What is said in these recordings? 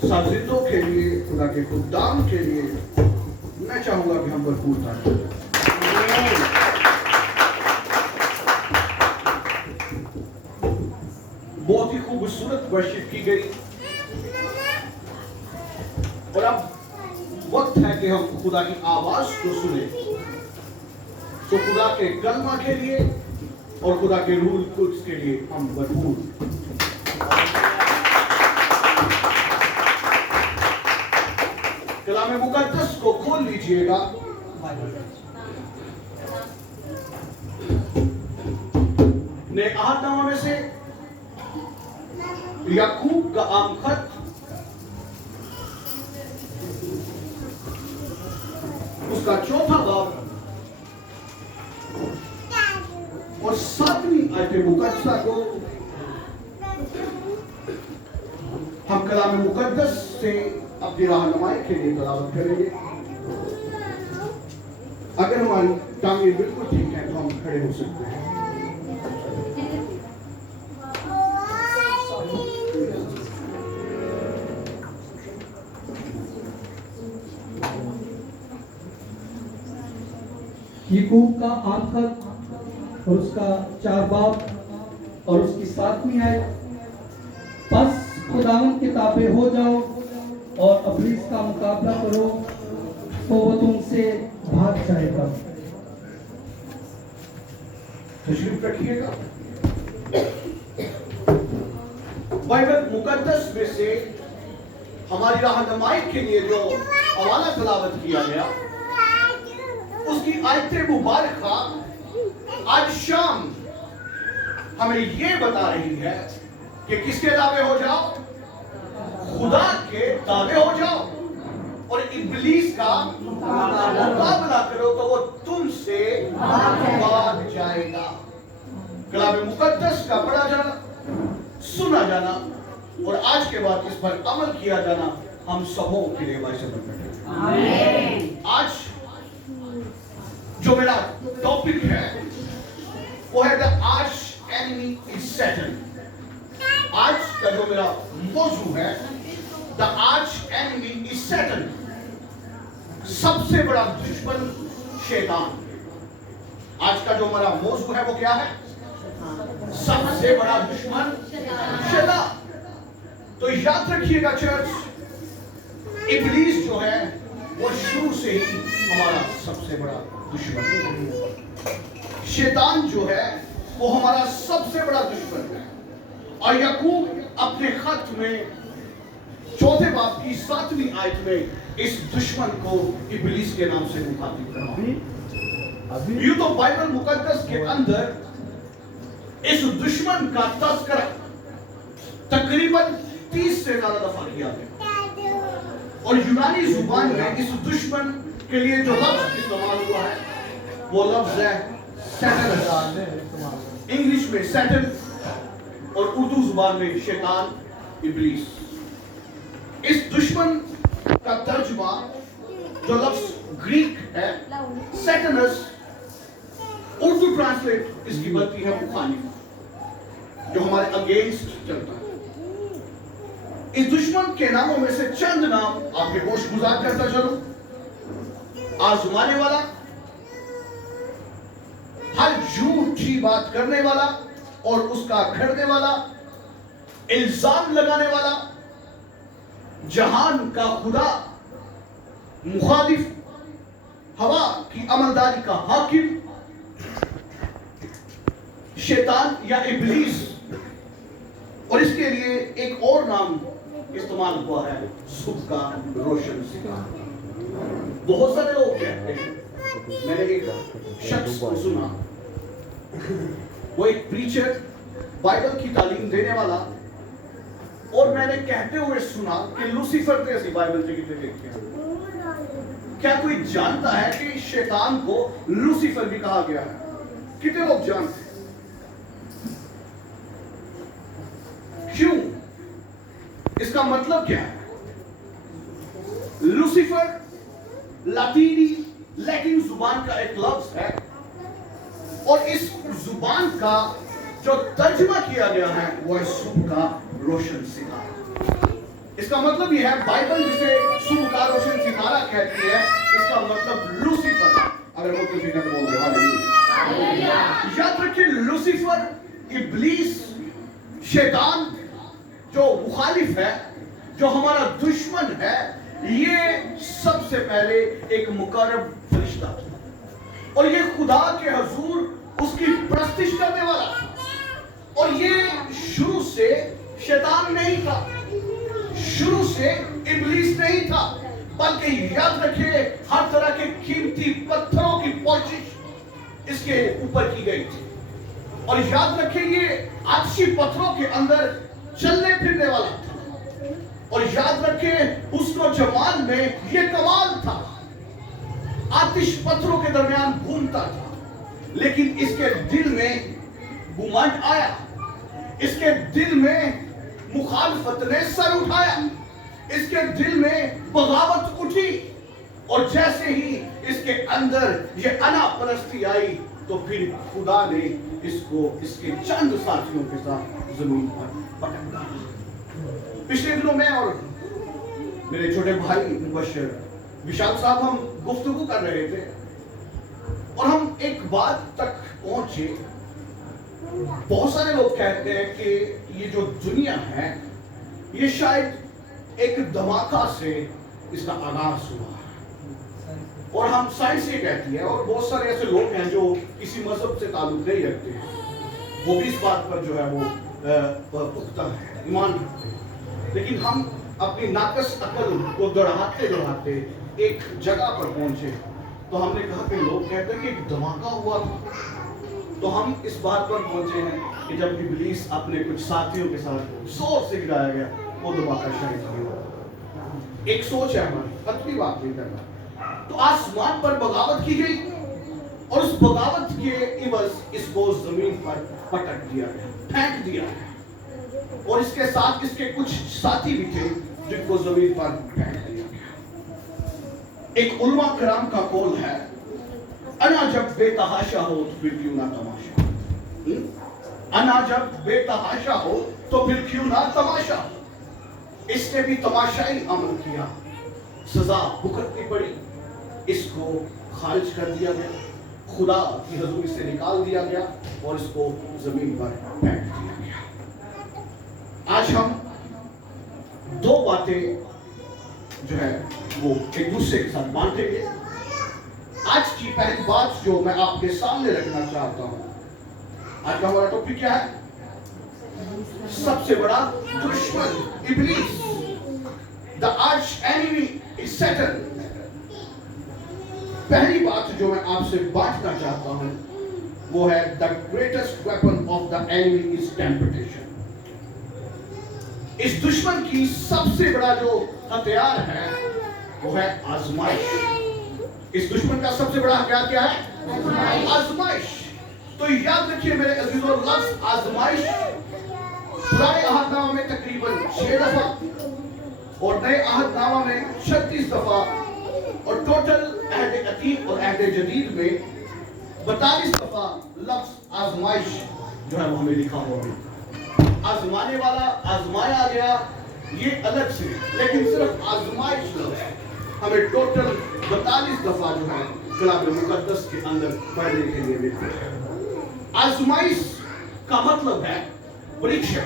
साजिदों के लिए, खुदा के खुदाम के लिए मैं चाहूंगा कि हम भरपूर तारीफ करें। बहुत ही खूबसूरत वर्शिप की गई और अब वक्त है कि हम खुदा की आवाज को सुने। तो खुदा के कलमा के लिए और खुदा के रूह कुद्स के लिए हम भरपूर। कलाम मुकद्दस को खोल लीजिएगा। नए अहदनामा में से याकूब का आम खत उसका चौथा बाब और 7वीं आयत मुकद्दसा को हम कलाम मुकद्दस से अपनी रहनुमाई के लिए तलावत करेंगे। अगर हमारी टांगें बिल्कुल ठीक है तो हम खड़े हो सकते हैं। याकूब का आम खत और उसका 4 बाब और उसकी 7वीं आयत। बस खुदावंद के ताबे हो जाओ और इब्लीस का मुकाबला करो तो वो तुमसे भाग जाएगा। तशरीफ रखिएगा। बाइबल मुकद्दस में से हमारी रहनुमाई के लिए जो हवाला तलावत किया गया उसकी आयत मुबारका आज शाम हमें ये बता रही है कि किसके ताबे हो जाओ? खुदा के ताबे हो जाओ और इब्लीस का मुकाबला करो तो वो तुमसे भाग जाएगा। कलाम मुकद्दस का पढ़ा जाना, सुना जाना और आज के बाद इस पर अमल किया जाना हम सबों के लिए वैसे बन गए। आज जो मेरा टॉपिक है वो है the arch enemy is Satan. आज का जो मेरा मौजू है the arch enemy is Satan, सबसे बड़ा दुश्मन शैतान। आज का जो हमारा मौजू है वो क्या है? सबसे बड़ा दुश्मन शैतान। तो याद रखिएगा चर्च, इब्लीस जो है वो शुरू से ही हमारा सबसे बड़ा दुश्मन है। शैतान जो है वो हमारा सबसे बड़ा दुश्मन है। और याकूब अपने खत में चौथे बाब की 7वीं आयत में इस दुश्मन को इब्लीस के नाम से मुखातिब करता। यूं तो बाइबल मुकद्दस के अंदर इस दुश्मन का तज़किरा तकरीबन 30 से ज्यादा दफा किया गया और यूनानी जुबान में इस दुश्मन के लिए जो लफ्ज इस्तेमाल हुआ है वो लफ्ज है सैटन। इंग्लिश में सैटन और उर्दू जुबान में शैतान, इब्लीस। इस दुश्मन का तर्जुमा जो लफ्ज ग्रीक है सैटनस, उर्दू ट्रांसलेट इसकी बनती है मुखालिफ, जो हमारे अगेंस्ट चलता है। इस दुश्मन के नामों में से चंद नाम आपके होश गुजार करता चलो। आजमाने वाला, हर झूठी बात करने वाला और उसका घड़ने वाला, इल्जाम लगाने वाला, जहान का खुदा, मुखालिफ, हवा की अमलदारी का हाकिम, शैतान या इब्लीस। और इसके लिए एक और नाम इस्तेमाल हुआ है, सुबह का रोशन सितारा। बहुत सारे लोग कहते हैं, मैंने एक शख्स को सुना, वो एक प्रीचर, बाइबल की तालीम देने वाला, और मैंने कहते हुए सुना कि लूसीफर तो ऐसी बाइबल से कितने देखते हैं। क्या कोई जानता है कि शैतान को लूसीफर भी कहा गया है? कितने लोग जानते हैं? क्यों? इसका मतलब क्या है? लूसीफर लातीनी लैटिन जुबान का एक लफ्ज है और इस जुबान का जो तर्जुमा किया गया है वो है सुबह का रोशन सितारा। इसका मतलब ये है, बाइबल जिसे शुभ का रोशन सितारा कहती है, इसका मतलब लूसीफर। अगर वो किसी ने बोल दिया हालेलुया। याद रखिए, लूसीफर, इब्लीस, शैतान, जो मुखालिफ है, जो हमारा दुश्मन है, ये सबसे पहले एक मुकर्रब फरिश्ता था और ये खुदा के हुजूर उसकी प्रस्तिश करने वाला था। और ये शुरू से शैतान नहीं था, शुरू से इब्लीस नहीं था, बल्कि याद रखिए हर तरह के कीमती पत्थरों की पॉलिश इसके ऊपर की गई थी। और याद रखिए ये आतिशी पत्थरों के अंदर चलने फिरने वाला था। और याद रखिए उस नौजवान में ये कमाल था, आतिश पत्थरों के दरमियान घूमता था, लेकिन इसके दिल में घुमंड आया, इसके दिल में मुखालफत ने सर उठाया, इसके दिल में बगावत उठी। और जैसे ही इसके अंदर ये अनापरस्ती आई तो फिर खुदा ने इसको इसके चंद साथियों के साथ जमीन पर पटक डाला। पिछले दिनों में और मेरे छोटे भाई मुबश्शिर विशाल साहब हम गुफ्तगू कर रहे थे और हम एक बात तक पहुंचे। बहुत सारे लोग कहते हैं कि ये जो दुनिया है ये शायद एक धमाका से इसका आगाज हुआ है, और हम साइंस ये कहती है। और बहुत सारे ऐसे लोग हैं जो किसी मजहब से ताल्लुक नहीं रखते हैं, वो भी इस बात पर जो है वो पुख्ता है, ईमान रखते हैं। लेकिन हम अपनी नाकस अकल को दौड़ाते दौड़ाते एक जगह पर पहुंचे तो हमने कहा कि लोग कहते हैं कि एक धमाका हुआ था। तो हम इस बात पर पहुंचे हैं कि जब इब्लीस अपने कुछ साथियों के साथ जोर से गिराया गया, वो धमाका शायद नहीं हुआ। एक सोच है हमारी, पतली बात नहीं करना। तो आसमान पर बगावत की गई और उस बगावत के इवज इसको जमीन पर पटक दिया गया, फेंक दिया गया, और इसके साथ इसके कुछ साथी भी थे जिनको जमीन पर फेंक दिया गया। एक उलमा कराम का कौल है, अना जब बेतहाशा हो तो फिर क्यों ना तमाशा। अना जब बेतहाशा हो तो फिर क्यों ना तमाशा। इसने भी तमाशाई अमल किया, सजा भुगतनी पड़ी, इसको खारिज कर दिया गया, खुदा की हुजूरी से निकाल दिया गया और इसको जमीन पर फेंक दिया गया। आज हम दो बातें जो है वो एक दूसरे के साथ बांटेंगे। आज की पहली बात जो मैं आपके सामने रखना चाहता हूं, आज का हमारा टॉपिक क्या है? सबसे बड़ा दुश्मन इब्लीस, the arch enemy is Satan. पहली बात जो मैं आपसे बांटना चाहता हूं वो है the greatest weapon of the enemy is temptation. इस दुश्मन की सबसे बड़ा जो हथियार है वो है आजमाइश। इस दुश्मन का सबसे बड़ा हथियार क्या है? आजमाइश। तो याद रखिए मेरे अजीजों, लफ्ज आजमाइश पुराने अहदनामा में तकरीबन 6 दफा और नए अहदनामा में 36 दफा और टोटल अहद अतीक और अहद जदीद में 42 दफा लफ्ज आजमाइश जो है वो हमें लिखा हुआ है। आजमाने वाला, आजमाया गया, ये अलग से, लेकिन सिर्फ आजमाइश लफ्ज हमें टोटल 42 दफा जो है कलाम मुकद्दस के अंदर पढ़ने के लिए मिलता है। आजमाइश का मतलब है परीक्षा,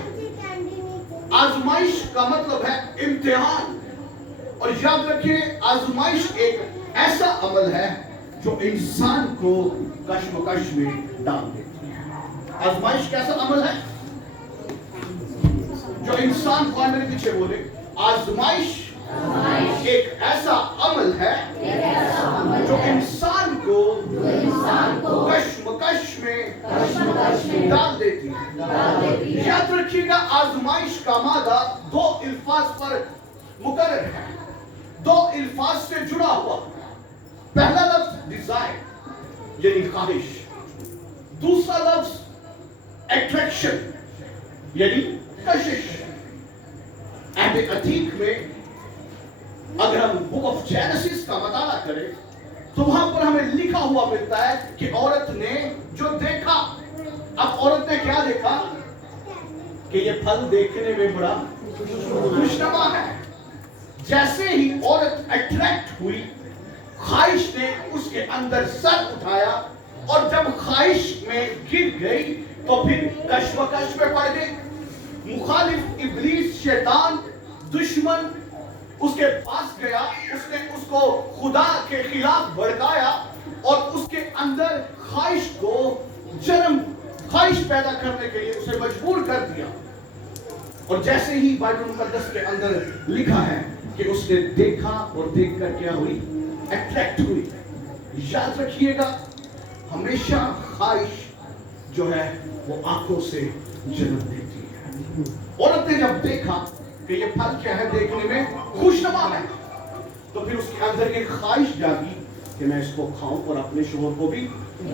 आजमाइश का मतलब है इम्तिहान। और याद रखिए आजमाइश एक ऐसा अमल है जो इंसान को कश्मकश में डाल देती है। आजमाइश कैसा अमल है जो इंसान को, मेरे पीछे बोले, आजमाइश एक ऐसा अमल है जो इंसान को कश्मकश में डाल देती है। याद रखिएगा आजमाइश का मादा 2 अल्फाज पर मुकर्रर है, 2 अल्फाज से जुड़ा हुआ। पहला लफ्ज डिजायर यानी ख्वाहिश, दूसरा लफ्ज अट्रैक्शन यानी कशिश। अहद अतीक में अगर हम बुक ऑफ जेनेसिस का मताला करें तो वहां पर हमें लिखा हुआ मिलता है कि औरत ने जो देखा, अब औरत ने क्या देखा कि ये फल देखने में बड़ा खुशनुमा है, जैसे ही औरत अट्रैक्ट हुई, ख्वाहिश ने उसके अंदर सर उठाया, और जब ख्वाहिश में गिर गई तो फिर कश्मकश में पड़ गई। मुखालिफ इब्लीस, शैतान, दुश्मन उसके पास गया, उसने उसको खुदा के खिलाफ भड़काया और उसके अंदर ख्वाहिश को ख्वाहिश पैदा करने के लिए उसे मजबूर कर दिया। और जैसे ही बाइबल मुकद्दस के अंदर लिखा है कि उसने देखा और देखकर क्या हुई, अट्रैक्ट हुई। याद रखिएगा, हमेशा ख्वाहिश जो है वो आंखों से जन्म देती है। औरत ने जब देखा कि ये फल क्या है, देखने में खुशनुमा है, तो फिर उसके अंदर एक ख्वाहिश जागी कि मैं इसको खाऊं और अपने शोहर को भी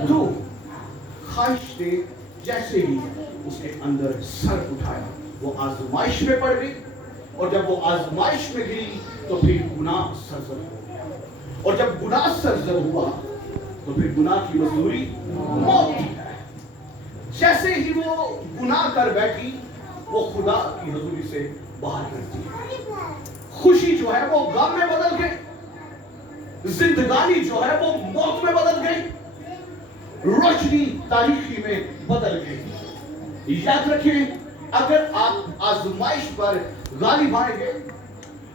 दूं। ख्वाहिश ने जैसे ही उसके अंदर सर उठाया, वो आजमाइश में पड़ गई, और जब वो आजमाइश में गिरी तो फिर गुनाह सरजद हो गया। और जब गुनाह सरजद हुआ तो फिर गुनाह की मजदूरी मौत है। जैसे ही वो गुनाह कर बैठी, वो खुदा की हजूरी से बाहर करती है। खुशी जो है वो गम में बदल गई, जिंदगानी जो है वो मौत में बदल गई, रोशनी तारीखी में बदल गई। याद रखें, अगर आप आजमाइश पर गालिब आएंगे,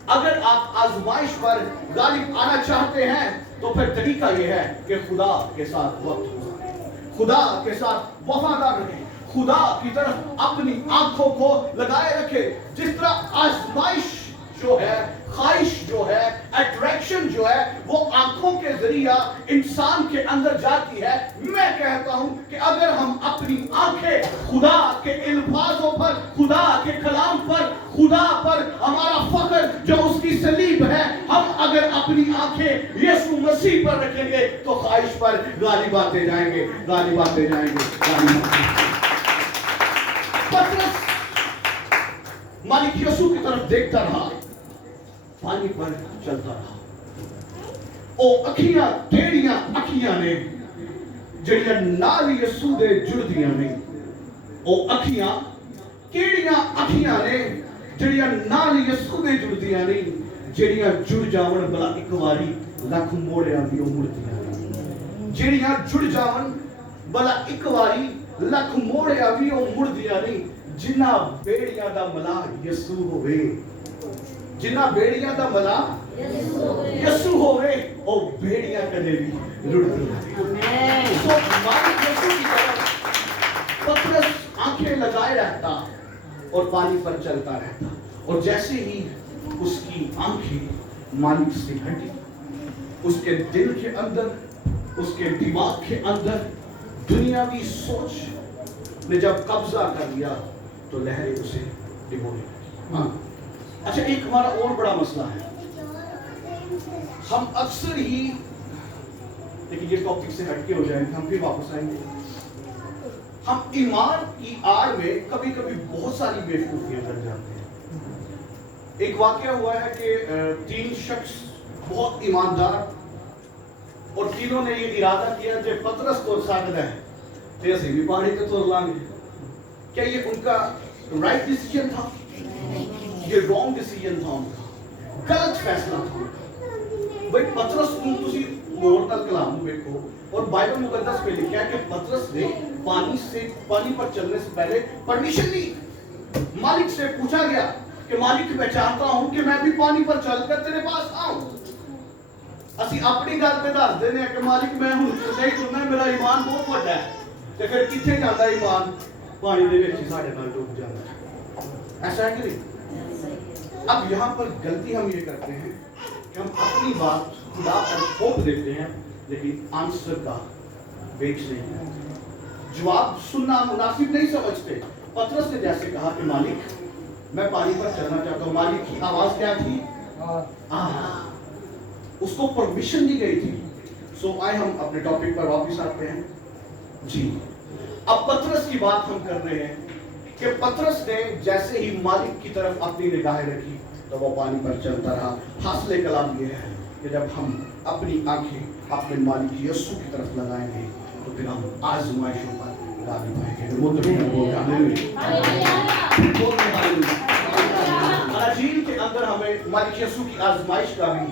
अगर आप आजमाइश पर गालिब आना चाहते हैं, तो फिर तरीका यह है कि खुदा के साथ वक्त गुजारें, खुदा के साथ वफादार रहें, खुदा की तरफ अपनी आंखों को लगाए रखें। जिस तरह आजमाइश जो है, ख्वाहिश जो है, अट्रैक्शन जो है, वो आंखों के जरिया इंसान के अंदर जाती है। मैं कहता हूं कि अगर हम अपनी आंखें खुदा के अल्फाजों पर, खुदा के कलाम पर, खुदा पर हमारा फख्र जो उसकी सलीब है, हम अगर अपनी आंखें यीशु मसीह पर रखेंगे तो ख्वाहिश पर गालिब आते जाएंगे, गालिब आते जाएंगे, गालिब आते जाएंगे। पतरस मालिक यीशु की तरफ देखता रहा, पानी पर चलता रहा। ओ अखियां टेढ़ियां अखियां ने जड़ियां नाल यीशु दे जुड़दियां ने, ओ अखियां टेढ़ियां अखियां ने जड़ियां नाल यीशु दे जुड़दियां ने, जड़ियां जुड़ जावन भला एक वारी लख मोड़ियां दी मुड़दियां ने, जड़ियां जुड़ जावन भला एक वारी लख मोड़ियां भी मुड़दियां ने। जिन्ना बेड़ियां दा मला यीशु होवे, जिन्ना बेड़ियां दा मला यीशु होवे, ओ बेड़ियां कदे भी रुड़दी नहीं। तो मालिक यीशु की तरफ पतरस आंखें लगाए रहता और पानी पर चलता रहता, और जैसे ही उसकी आंखें मालिक से हटी, उसके दिल के अंदर, उसके दिमाग के अंदर दुनियावी सोच ने जब कब्जा कर लिया तो लहरें उसे डिगोने लगी। हाँ, अच्छा, एक हमारा और बड़ा मसला है, हम अक्सर ही, लेकिन ये टॉपिक से हटके हो जाएंगे, हम फिर वापस आएंगे। हम ईमान की आड़ में कभी कभी बहुत सारी बेवकूफियां कर जाते हैं। एक वाकया हुआ है कि 3 शख्स बहुत ईमानदार, और तीनों ने ये इरादा किया कि पतरस तो सागद है, जैसे भी पानी के तोड़ लाएंगे। क्या ये उनका राइट डिसीजन था? ये रॉन्ग डिसीजन था उनका, गलत फैसला था उनका। भाई पतरस ਨੂੰ ਤੁਸੀਂ ਗੌਰ ਨਾਲ ਕਲਾਮ ਨੂੰ ਵੇਖੋ, और बाइबल मुकद्दस में लिखा है कि पतरस ने पानी पर चलने से पहले परमिशन ली। मालिक से पूछा गया कि मालिक, मैं चाहता हूं कि मैं भी पानी पर चलकर तेरे पास आऊं। ਅਸੀਂ ਆਪਣੀ ਗੱਲ ਤੇ ਦੱਸਦੇ ਨੇ ਕਿ ਮਾਲਿਕ ਮੈਂ ਹੁਣ ਨਹੀਂ ਸੁਣਨਾ, ਮੇਰਾ ਈਮਾਨ ਬਹੁਤ ਵੱਡਾ ਹੈ, ਤੇ ਫਿਰ ਕਿੱਥੇ ਜਾਂਦਾ ਈਮਾਨ? ਪਾਣੀ ਦੇ ਵਿੱਚ ਹੀ ਸਾਡੇ ਨਾਲ ਡੁੱਬ ਜਾਂਦਾ। ऐसा है कि नहीं? अब यहाँ पर गलती हम ये करते हैं कि हम अपनी बात खुदा पर थोप देते हैं, लेकिन आंसर का वेट नहीं करते, जवाब सुनना मुनासिब नहीं समझते। पतरस ने जैसे कहा कि मालिक, मैं पानी पर चलना चाहता हूँ। मालिक की आवाज क्या थी? उसको परमिशन दी गई थी। सो आए हम अपने टॉपिक पर वापस आते हैं जी। अब पतरस की बात हम कर रहे हैं कि पतरस ने जैसे ही मालिक की तरफ अपनी निगाहें रखी तो वो पानी पर चलता रहा। हासिल कलाम ये है कि जब हम अपनी आंखें अपने मालिक यीशु की तरफ लगाएंगे तो फिर हम आजमाइशों पर गालिब आएंगे। वो तो बोल अंजील के अंदर हमें मालिक यीशु की आजमाइश का भी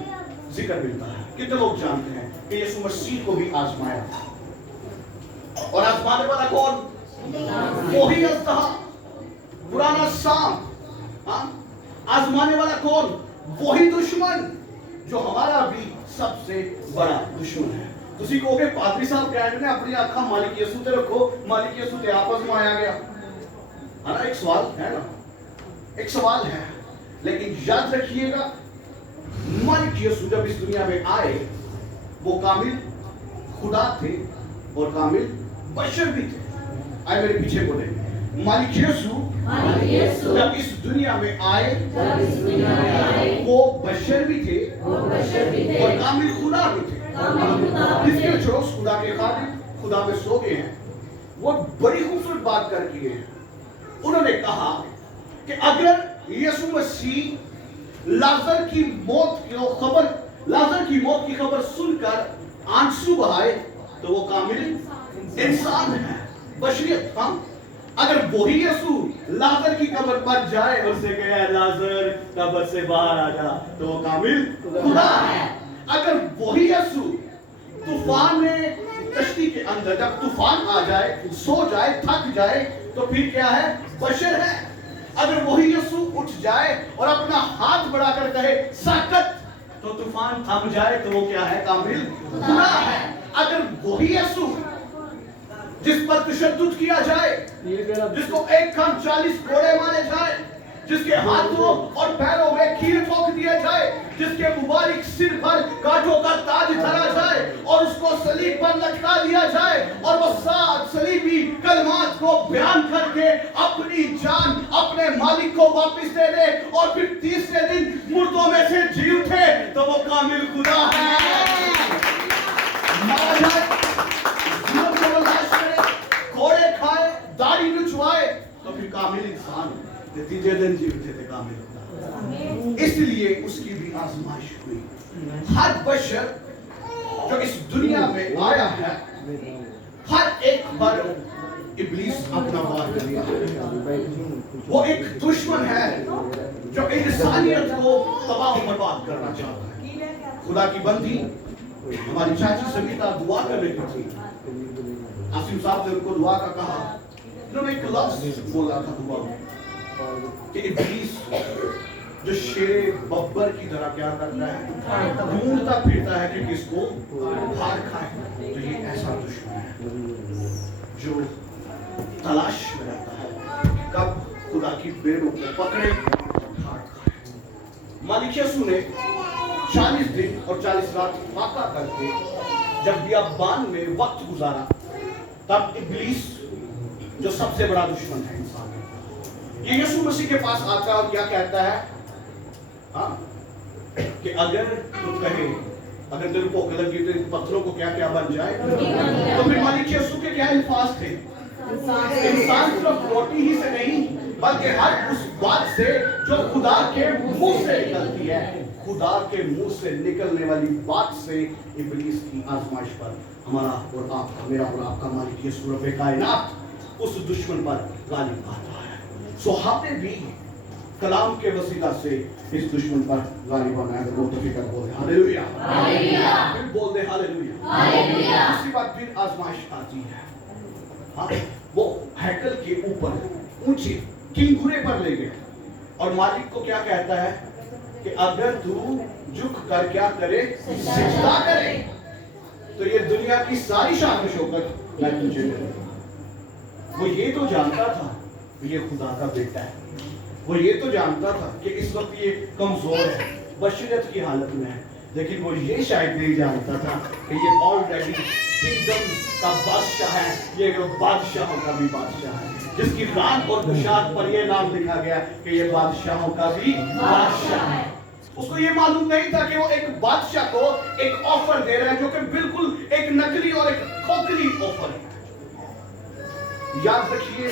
जिक्र मिलता है। कितने लोग जानते हैं कि यीशु मसीह को भी आजमाया था? और आजमाने वाला कौन? वही अज़दहा, पुराना सांप। हाँ, आजमाने वाला कौन? वही दुश्मन जो हमारा भी सबसे बड़ा दुश्मन है। तुसी कहोगे पादरी साहब कहते ने अपनी अखा मालिक यीशु ते रखो, मालिक यीशु ते आप आजमाया गया है ना। एक सवाल है ना, एक सवाल है, लेकिन याद रखिएगा मालिक यीशु जब इस दुनिया में आए वो कामिल खुदा थे और कामिल बशर भी थे। आए मेरे पीछे बोले, मालिक यीशु जब इस दुनिया में आए वो बशर भी थे और कामिल खुदा भी थे। इसके जो खुदा के खातिर खुदा में सो गए हैं, वो बड़ी खूबसूरत बात कर की है। उन्होंने कहा कि अगर यीशु मसीह लाजर की मौत की खबर सुनकर आंसू बहाए तो वो कामिल इंसान है, बशरियत। हाँ, अगर वही यीशु लाजर की कब्र पर जाए और से कहे लाजर कब्र से बाहर आ जा तो वो कामिल खुदा है। अगर वही यीशु तूफान में कश्ती के अंदर जब तूफान आ जाए, सो जाए, थक जाए तो फिर क्या है? बशर है। अगर वही यीशु उठ जाए और अपना हाथ बढ़ाकर कहे साकत तो तूफान थम जाए तो वो क्या है? कामिल खुदा है। अगर वही यीशु जिस पर तशद्दुद किया जाए, जिसको एक खान 40 कोड़े मारे जाए, जिसके हाथों और पैरों में कील ठोक दिए जाए, जिसके मुबारक सिर पर कांटों का ताज धरा जाए और उसको सलीब पर लटका दिया जाए और वो 7 सलीबी कलमात को बयान करके अपनी जान अपने मालिक को वापस दे दे और फिर तीसरे दिन मुर्दों में से जी उठे तो वो कामिल खुदा है। मारा जाए, जुल्म को बर्दाश्त करे, कोड़े खाए, दाढ़ी बिछवाए तो फिर कामिल इंसान। तीसरे दिन जी उठे थे कामिल खुदा। इसलिए उसकी भी आजमाइश हुई। हर बशर जो इस दुनिया में आया है, हर एक पर इब्लीस अपना वार कर लिया है। वो एक दुश्मन है जो इंसानियत को तबाह और बर्बाद करना चाहता है। खुदा की बंदी हमारी चाची सविता दुआ कर रही थी, आसिम साहब ने उनको दुआ का कहा, उन्होंने एक लफ्ज बोला था दुआ में कि इब्लीस जो शेरे बब्बर की तरह क्या करता है? ढूंढता फिरता है कि किसको हार खाए। तो ये ऐसा दुश्मन है जो तलाश में रहता है कब खुदा की बेड़ों को पकड़े और हार खाए। मालिक यीशु ने 40 दिन और 40 रात फाका करके जब बियाबान में वक्त गुजारा, तब इब्लीस जो सबसे बड़ा दुश्मन है इंसान, ये यीशु मसीह के पास आता है और क्या कहता है? हाँ, कि अगर तू कहे अगर तेरे भूख लगी तो इन पत्थरों को क्या क्या बन जाए। तो फिर मालिक यीशु के क्या अल्फाज थे? इंसान सिर्फ रोटी ही से नहीं बल्कि हर उस बात से जो खुदा के मुंह से निकलती है। खुदा के मुंह से निकलने वाली बात से इब्लीस की आजमाइश पर हमारा और आपका, मेरा और आपका मालिक यीशु रब्बे कायनात उस दुश्मन पर गालिब आता है। सो हमने भी कलाम के वसीला से इस दुश्मन पर गालिब आना है। तो तफीकर बोल दे हालेलुया, फिर बोल दे हालेलुया। उसके बाद फिर आजमाइश आती है। हाँ, वो हैकल के ऊपर ऊंचे किंगुरे पर ले गए और मालिक को क्या कहता है कि अगर तू झुक कर क्या करे, सिजदा करे, तो ये दुनिया की सारी शान शौकत मैं तुझे दे दूंगा। वो ये तो जानता था ये खुदा का बेटा है, वो ये तो जानता था कि इस वक्त ये कमजोर है, बशरियत की हालत में है, लेकिन वो ये शायद नहीं जानता था कि ये ऑलरेडी किंगडम का बादशाह है, ये बादशाहों का भी बादशाह है, जिसकी रान और बुशाद पर ये नाम लिखा गया कि ये बादशाहों का भी बादशाह है। उसको ये मालूम नहीं था कि वो एक बादशाह को एक ऑफर दे रहा है जो कि बिल्कुल एक नकली और एक खोखली ऑफर है। याद रखिए,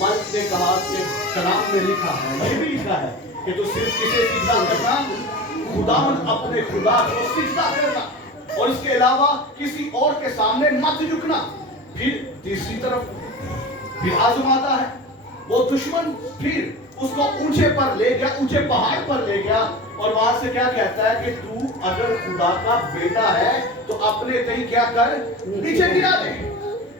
मालिक ने कहा कि कलाम में लिखा है, ये भी लिखा है कि तो सिर्फ किसे सिजदा करना, खुदावंद अपने खुदा को सिजदा करना और इसके अलावा किसी और के सामने मत झुकना। फिर तीसरी तरफ फिर आजमाता है वो दुश्मन, फिर اس کو اونچے پر لے گیا, اونچے پہاڑ پر لے گیا, اور وہاں سے کیا کہتا ہے کہ تو اگر خدا کا بیٹا ہے تو اپنے تئی کیا کر, نیچے گرا دے,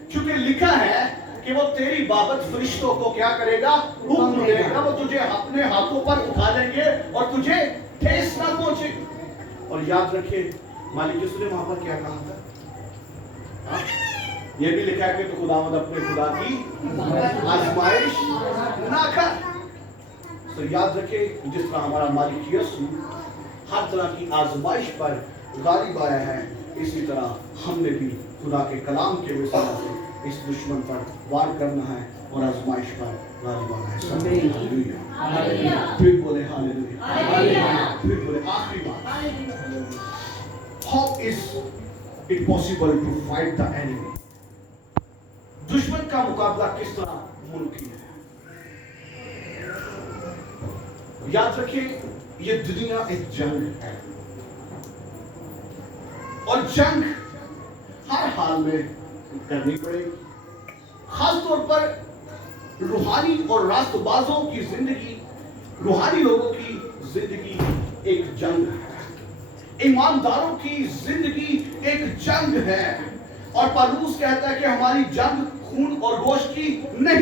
کیونکہ لکھا ہے کہ وہ تیری بابت فرشتوں کو کیا کرے گا, حکم دے گا, وہ تجھے اپنے ہاتھوں پر اٹھا لیں گے اور تجھے ٹھیس نہ پہنچے. اور یاد رکھے مالک یسوع نے وہاں پر کیا کہا تھا, یہ بھی لکھا ہے کہ تو خداوند اپنے خدا کی آزمائش نہ کر. تو یاد رکھے جس طرح ہمارا مالک یسوع ہر طرح کی آزمائش پر غالب آیا ہے, اسی طرح ہم نے بھی خدا کے کلام کے وسیلہ سے اس دشمن پر وار کرنا ہے اور آزمائش پر غالب آنا ہے. ہاللیلویہ. پھر بولے ہاللیلویہ. پھر بولے آخری بات, how is it possible to fight the enemy? دشمن کا مقابلہ کس طرح ممکن ہے؟ یاد رکھیے یہ دنیا ایک جنگ ہے, اور جنگ ہر حال میں کرنی پڑے گی. خاص طور پر روحانی اور راست بازوں کی زندگی, روحانی لوگوں کی زندگی ایک جنگ ہے, ایمانداروں کی زندگی ایک جنگ ہے. اور پالوس کہتا ہے کہ ہماری جنگ خون اور گوشت کی نہیں